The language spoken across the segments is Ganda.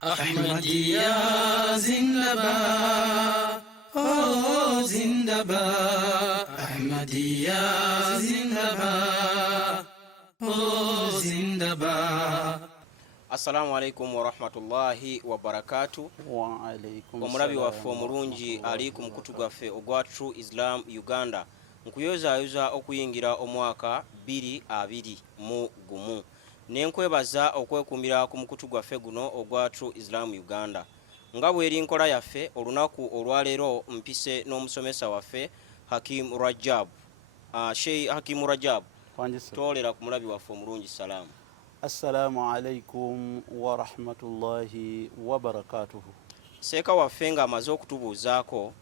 Ahmadiyya zindabad, oh zindabad. Ahmadiyya zindabad, oh zindabad. Assalamu alaikum wa rahmatullahi wa barakatuh. Wa alaikum omulabi waffe omulungi ali ku mukutu gwaffe ogwa True Islam Uganda nkuyozaayoza okuyingira omwaka 2021 nenkwebaza okwekumbira ku mukutu gwaffe guno ogwa True Islam Uganda nga bweri nkola yaffe olunaku olwaleero mpise n'omusomesa waffe Hakim Rajab. Sheikh Hakim Rajab, tolera ku mulabi waffe omulungi salaamu. Assalamu alaikum wa rahmatullahi wa barakatuhu. Seeka waffe nga amaze okutubuuzaako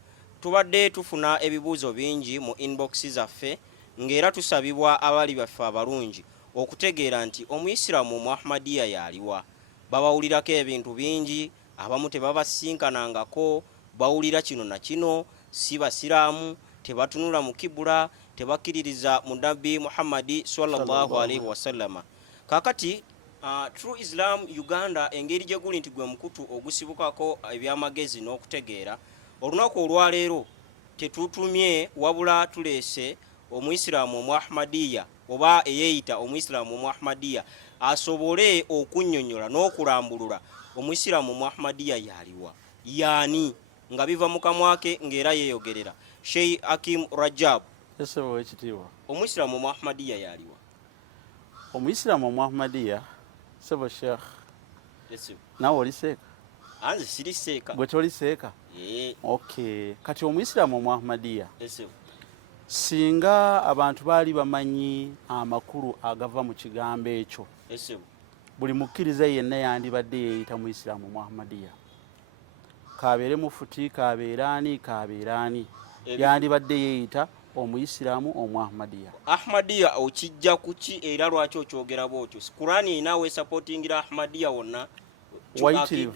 tubadde tufuna ebibuuzo bingi mu inbox zaffe ng'era tusabibwa abali baffe abalungi okutegeera nti omw'ahmadiyya omw'ahmadiyya yaliwa. Babawulirako ebintu bingi, abamu tebabasinkanangako, bawulira kino na kino, si basiraamu, tebatunula mu kibula, tebakkiririza mu Nabbi Muhammadi sallallahu alaihi wasallama. Kakati True Islam Uganda engeri gye guli nti gwe mukutu ogusibukako ebyamagezi n'okutegeera olunaku olwaleero tetutumye wabula tuleese omw'ahmadiyya omw'ahmadiyya oba eyeeyita omw'ahmadiyya omw'ahmadiyya asobole okunnyonnyola n'okulambulula omw'ahmadiyya omw'ahmadiyya yaliwa yaani nga biva mu kamwa ke ng'era yeeyogerera. Sheikh Hakim Rajab, omw'ahmadiyya omw'ahmadiyya yaliwa? Omw'ahmadiyya omw'ahmadiyya sebo Sheikh. Nawe oliseeka? Anze siriseeka. Gwe toliseeka? Okay. Kati omw'ahmadiyya omw'ahmadiyya singa abantu baali bamanyi amakulu agava mu kigambo ekyo buli mukkiriza yenna yandibadde yeeyita omw'ahmadiyya omw'ahmadiyya. Kabeere mufuti, kabeeraani, yandibadde yeeyita omw'ahmadiyya omw'ahmadiyya. Ahmadiyya okijja kuki era lwaki okyogera bwotyo? Qur'ani erinawe supportingira Ahmadiyya wonna.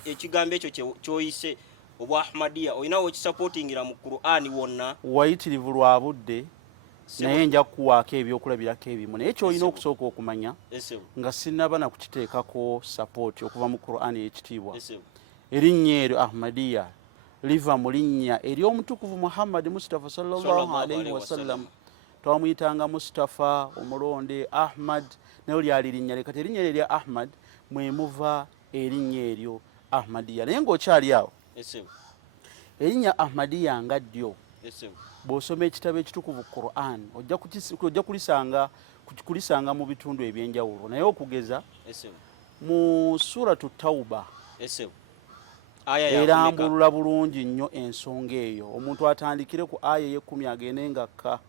Ekigambo ekyo kyoyise obwa Ahmadiyya olinawe okisupportingira mu Qur'ani wonna. Wayitirivu lwa budde naye nja kuwaako ebyokulabirako ebimu naye kyolina okusooka okumanya nga sinnaba na kukiteekako support okuva mu Qur'ani ekitiibwa. Erinnya eryo Ahmadiyya liva mu linnya ery'omutukuvu Muhammad Mustafa sallallahu alaihi wasallam. Twamuyitanga Mustafa omulonde, Ahmad nayo lyali linnya lye. Kati erinnya erya Ahmad mwe muva erinnya eryo Ahmadiyya. Naye ng'okyali awo erinnya Ahmadiyya nga ddyo bw'osoma ekitabo ekitukuvu Qur'an ojja kulisanga mu bitundu ebyenjawulo naye okugeza mu suratu Tawba erambulula bulungi nnyo ensonga eyo. Omuntu atandikire ku aya ey'ekkumi agende ngakka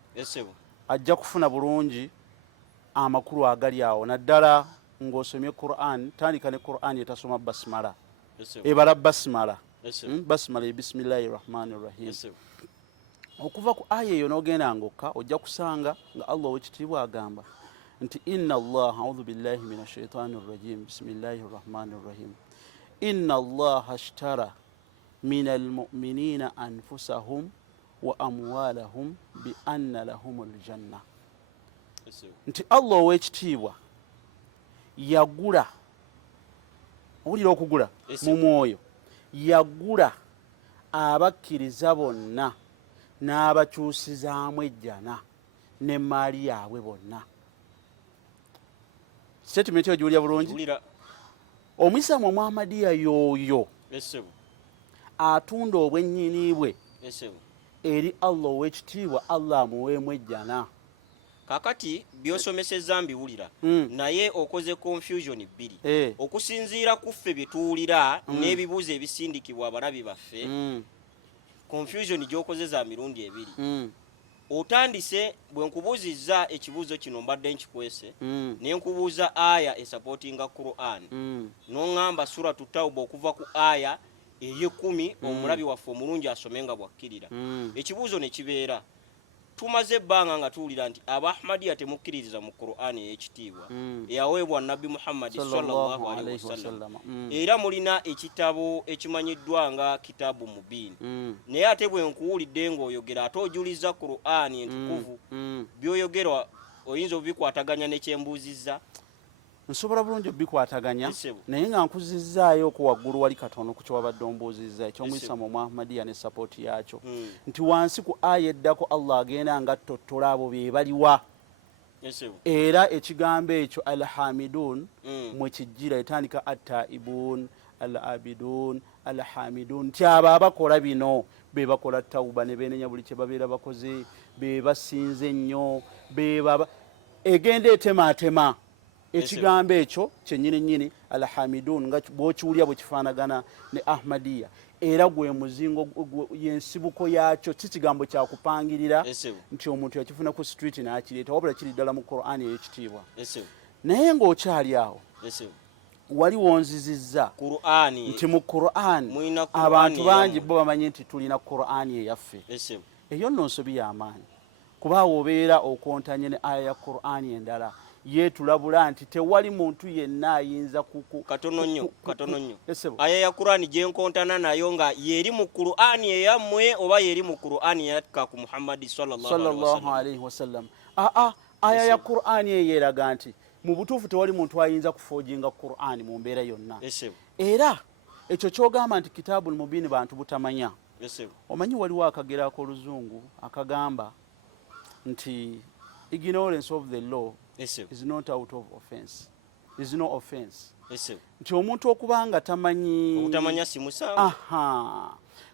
ajja kufuna bulungi amakulu agali awo. Naddala ng'osomye Qur'an, tandika ne Qur'an etasoma basmala, ebala basmala. Basmala bismillahi rahmani rahim. Okuva ku aya eyo n'ogenda ngokka ojja kusanga nga Allah ow'ekitiibwa agamba nti inna Allah, a'udhu billahi minash shaitani rrajim, bismillahi rahmani rahim. Inna Allah ashtara minal mu'minina anfusahum wa amwalahum bi anna lahumul janna. Nti Allah ow'ekitiibwa yagula, owulira okugula mu mwoyo, yagula abakkiriza bonna n'abakyusizaamu ejjana n'emmaali yaabwe bonna. Statement eyo giwulira bulungi? Omw'ahmadiyya omw'ahmadiyya y'oyo atunda obwennyini bwe eri Allah ow'ekitiibwa, Allah amuweemu ejjana. Kakati byosomesezza mbiwulira naye okoze confusion bbiri okusinziira ku ffe bye tuwulira n'ebibuuzo ebisindikibwa abalabi baffe. Confusion gy'okoze za mirundi ebiri. Otandise bwe nkubuuzizza ekibuuzo kino mbadde nkikwese ne nkubuuza aya esupportinga Qur'an n'oŋŋamba suratu Tawba okuva ku aya ey'ekkumi omulabi waffe omulungi asome nga bwakkirira. Ekibuuzo ne kibeera tumaze ebbanga nga tuwulira nti Ab'ahmadiyya temukkiririza mu Qur'ani ey'ekitiibwa eyaweebwa Nabbi Muhammad sallallahu alaihi wasallam era mulina ekitabo ekimanyiddwa nga kitaabu mubiini. Naye ate bwe nkuwulidde ng'oyogera ate ojuliza Qur'ani entukuvu by'oyogera oyinza obikwataganya ne kyembuuzizza. nsobola bulungi obikwataganya naye nga nkuzizaayo ku waggulu wali katono ku kyowabadde ombuuzizza eky'omuyisaamu omw'ahmadiyya ne sapooti yaakyo nti wansi ku aya eddako Allah agenda nga ttottola abo be baliwa era ekigambo ekyo alhamidun mwe kijjira etandika attaibun al-abidun alhamidun nti abo abakola bino be bakola tawuba ne beenenya buli kye babeera bakoze be basinze ennyo egenda etemaatema ekigambo ekyo kyennyini alhamidun nga bw'okiwulya bwe kifaanagana ne ahmadiyya era gwe muzingo yensibuko yaakyo si kigambo kyakupangirira nti omuntu yakifuna ku street n'akireeta wabula kiri ddala mu Qur'ani ey'ekitiibwa naye ng'okyali awo wali wonzizizza nti mu Qur'ani abantu bangi bo bamanyi nti tulina Qur'ani eyaffe eyo nno nsobi y'amaanyi kuba awo obeera okontanye ne aya ya Qur'ani endala yetulabula nti tewali muntu yenna ayinza katono nnyo aya ya Qur'ani gyenkontana nayo nga yeri mu Qur'ani eyammwe oba yeri mu Qur'ani yatka ku Muhammadi sallallahu alaihi wasallam aya ya Qur'ani eyeraga nti mu butuufu tewali muntu ayinza kufoojinga Qur'ani mu mbeera yonna era ekyo kyogamba nti kitabul mubini bantu butamanya omanyi waliwo akagera ak'oluzungu akagamba nti ignorance of the law is not out of offense. Is no offense. Nti omuntu okubanga tamanyi utamanya simusa.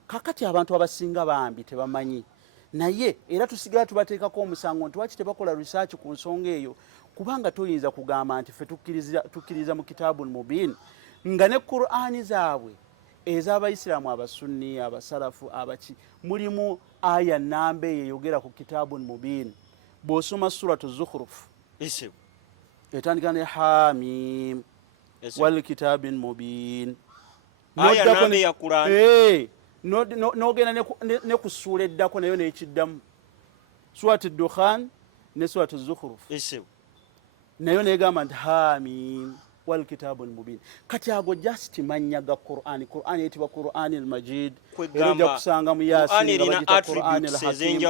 Kakati abantu abasinga bambi tebamanyi. Naye era tusigala tubateekako omusango nti waki tebakola research ku nsonga eyo kubanga toyinza kugamba nti ffe tukkiriza mu kitabul mubin nga ne Qur'ani zaabwe ez'abayisiraamu abasunni abasalafu abaki mulimu aya namba eyogera ku kitabul mubin bw'osoma suratu Zukhruf etandika ne hamim wal kitabin mubin aya namba ya Qur'ani n'ogenda ne ku ssuula eddako nayo n'ekiddamu suratu Dukhan ne suratu Zukhruf nayo negamba nti hamim wal kitabul mubin kati ago just manya ga Qur'ani yitibwa Qur'ani al-Majid era kusanga mu Yasin nga bagita Qur'ani al-Hakim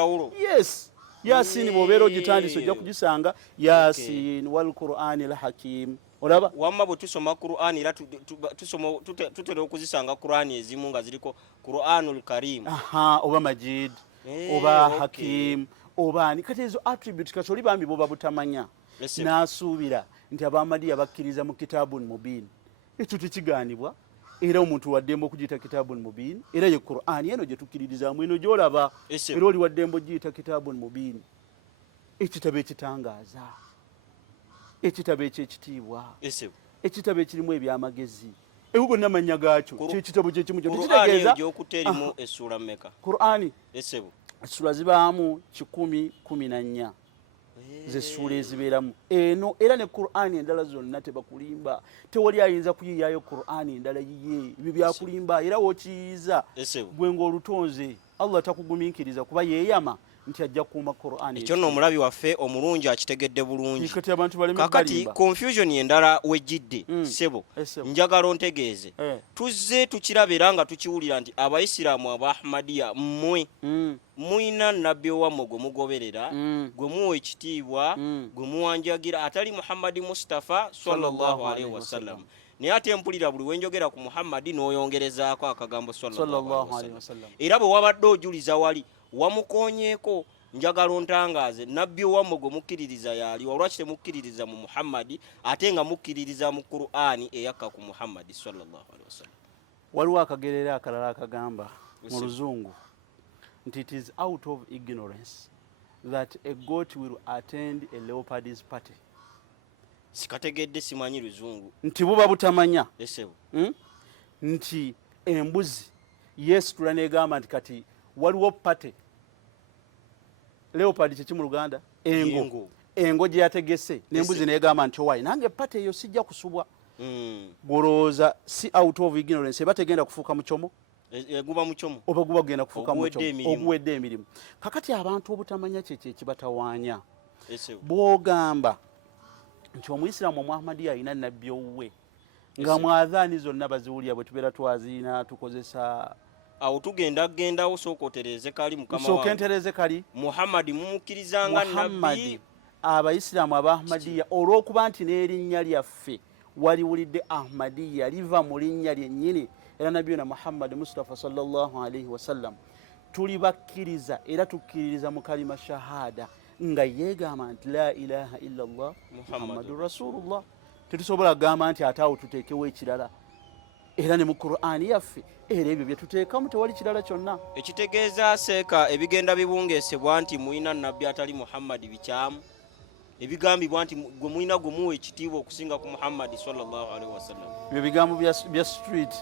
yes Yasin bw'obeera ogitandise ojja kugisanga Yasin wal Qur'ani al-Hakim olaba wamma bwe tusoma Qur'ani era tutera okuzisanga Qur'ani ezimu nga ziriko Qur'anul Karim oba Majid oba Hakim oba ni kati ezo attribute kati oli bambi boba butamanya n'asuubira nti Ab'ahmadiyya bakkiriza mu kitabun mubin ekyo tekigaanibwa era omuntu waddembe okugiyita kitabun mubin era ye Qur'ani eno gye tukkiririzaamu eno gy'olaba era oli waddembe ogiyita kitabun mubin ekitabo ekitangaaza ekitabo ekyekitiibwa ekitabo ekirimu ebyamagezi ewo gonna amannya gaakyo kyekitabo kyekimu kyo tekitegeeza gy'okuterimu essula mmeka Qur'ani essula zibaamu 14 zessuula ezibeeramu eno era ne Qur'ani endala zonna tebakulimba tewali ayinza kuyiyayo Qur'ani endala yiye ebyo byakulimba era wookiyiza gwe ng'olutonze Allah takugumiikiriza kuba yeeyama nti ajja kuuma Qur'ani ekyo nno omulabi waffe omulungi akitegedde bulungi kakati confusion endala wejjidde sebo njagala ontegeeze tuzze tukirabira nga tukiwulira nti abayisiraamu Ab'ahmadiyya mmwe muyina nabbi owammwe gwe mugoberera gwe muwa ekitiibwa gwe muwanjagira atali Muhammadi Mustafa sallallahu alaihi wasallam naye ate mpulira buli wenjogera ku Muhammadi n'oyongerezaako akagambo sallallahu alaihi wasallam era bwe wabadde ojuliza wali wamukonyeeko njagala ontangaaze nabbi owammwe gwe mukkiririza yali olwaki temukkiririza mu Muhammadi ate nga mukkiririza mu Qur'ani eyakka ku Muhammadi sallallahu alaihi wasallam waliwo akagerera akalala akagamba mu luzungu nti it is out of ignorance that a goat will attend a leopard's party. Sikategedde simanyi luzungu nti buba butamanya nti embuzi Yesu tulanegamba nti kati waliwo pate leopard kye mu Luganda engo gye yategese n'embuzi negamba nti owayi nange pate eyo sijja kusubwa golooza si out of ignorance eba tegenda kufuuka mucyomo eguba mucyomo oba guba genda kufuuka mucyomo oguwedde emirimu kakati abantu obutamanya kyekyo ekibatawaanya bw'ogamba nti omuyisiraamu omw'ahmadiyya alina nabbi owuwe nga mwadhaani zonna baziwulira bwe tubeera twaziina tukozesa awo tugendawo sooka otereeze kali mukama sooka entereeze kali Muhammadi mumukkirizanga nabbi abayisiraamu Ab'ahmadiyya olw'okuba nti n'erinnya lyaffe waliwulidde Ahmadiyya liva mu linnya lyennyini era nabiyuna Muhammad Mustafa sallallahu alaihi wasallam, tuli bakkiriza era tukkiririza mu kalima shahada nga yeegamba nti la ilaha illa Allah Muhammadur Rasulullah. Tetusobola kugamba nti ate awo tuteekewo ekirala, era ne mu Qur'ani yaffe era ebyo bye tuteekamu tewali kirala kyonna. Ekitegeeza seeka ebigenda bibungeesebwa nti mulina nabbi atali Muhammad bikyamu, ebigambibwa nti gwe mulina gumuwa ekitiibwa okusinga ku Muhammad sallallahu alaihi wasallam. Ebyo bigambo bya street,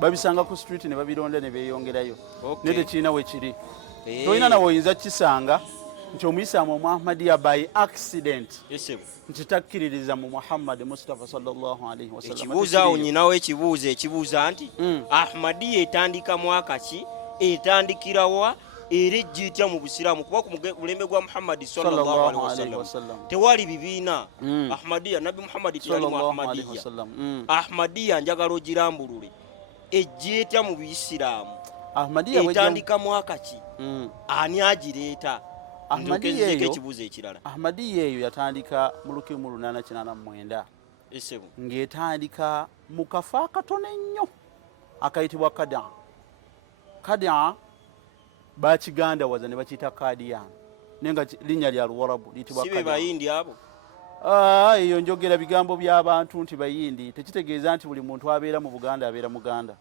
babisanga ku street ne babironda ne beeyongerayo, naye tekirina we kiri. Tolina nawe oyinza kisanga nti omuyisaamu omw'ahmadiyya by accident nti takkiririza mu Muhammad Mustafa sallallahu alaihi wasallam. Ekibuuzo awo nyinawo ekibuuza nti Ahmadiyya etandika mwaka ki, etandikira wa, era ejjiitya mu busiraamu? Kuba ku bulembe gwa Muhammad sallallahu alaihi wasallam tewali bibiina. Ahmadiyya nabbi Muhammad tiyali mu Ahmadiyya. Ahmadiyya njagala ogirambulule, ejjiitya mu Bisiraamu, etandika mwaka ki, ani agireeta? Ahmadiyya eyo yatandika mu 1889 ng'etandika mu kafo akatono ennyo akayitibwa Kada bakigandawaza ne bakiyita Kadiyan, naye nga linnya lya Luwarabu liyitibwa Kada. Si be Bayindi abo? Eyo njogera bigambo by'abantu nti Bayindi, tekitegeeza nti buli muntu abeera mu Buganda abeera Muganda.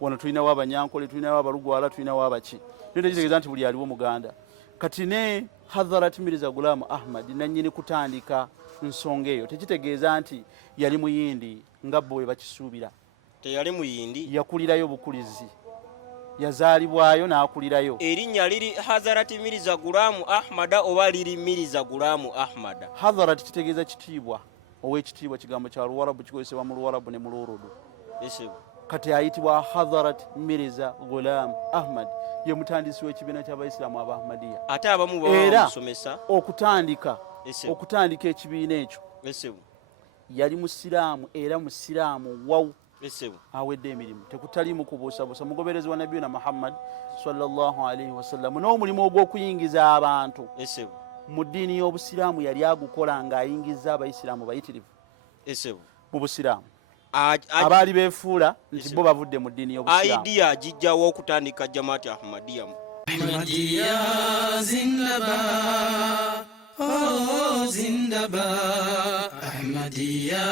Wano tulinawo Abanyankole, tulinawo Abalugwala, tulinawo abaki, naye tekitegeeza nti buli aliwo Muganda. Kati ne Hadharat Mirza Ghulam Ahmad nannyini kutandika nsonga eyo tekitegeeza nti yali muyindi nga bwe bakisuubira. Teyali muyindi, yakulirayo bukulizi, yazaalibwayo n'akulirayo. Erinnya liri Hadharat Mirza Ghulam Ahmad oba liri Mirza Ghulam Ahmad? Hadharat kitegeeza kitiibwa, ow'ekitiibwa, kigambo kya Luwarabu kikozesebwa mu Luwarabu ne mu Lurudu. Kati ayitibwa Hadharat Mirza Ghulam Ahmad, ye mutandisi w'ekibiina ky'Abayisiraamu Ab'ahmadiyya. Ate abamu bamusomesa okutandika ekibiina ekyo yali musiraamu, era musiraamu wawu awedde emirimu, tekutaliimu kubuusabuusa, mugoberezi wa nabiyuna Muhammad sallallahu alaihi wasallam. N'omulimu ogw'okuyingiza abantu mu ddiini y'obusiraamu yali agukola ng'ayingiza abayisiraamu bayitirivu mu busiraamu, abaali beefuula nti bo bavudde mu ddiini y'obusiraamu. Idea agijjawo okutandika Jamaati Ahmadiyya. Ahmadiyya zindabad, oh zindabad, Ahmadiyya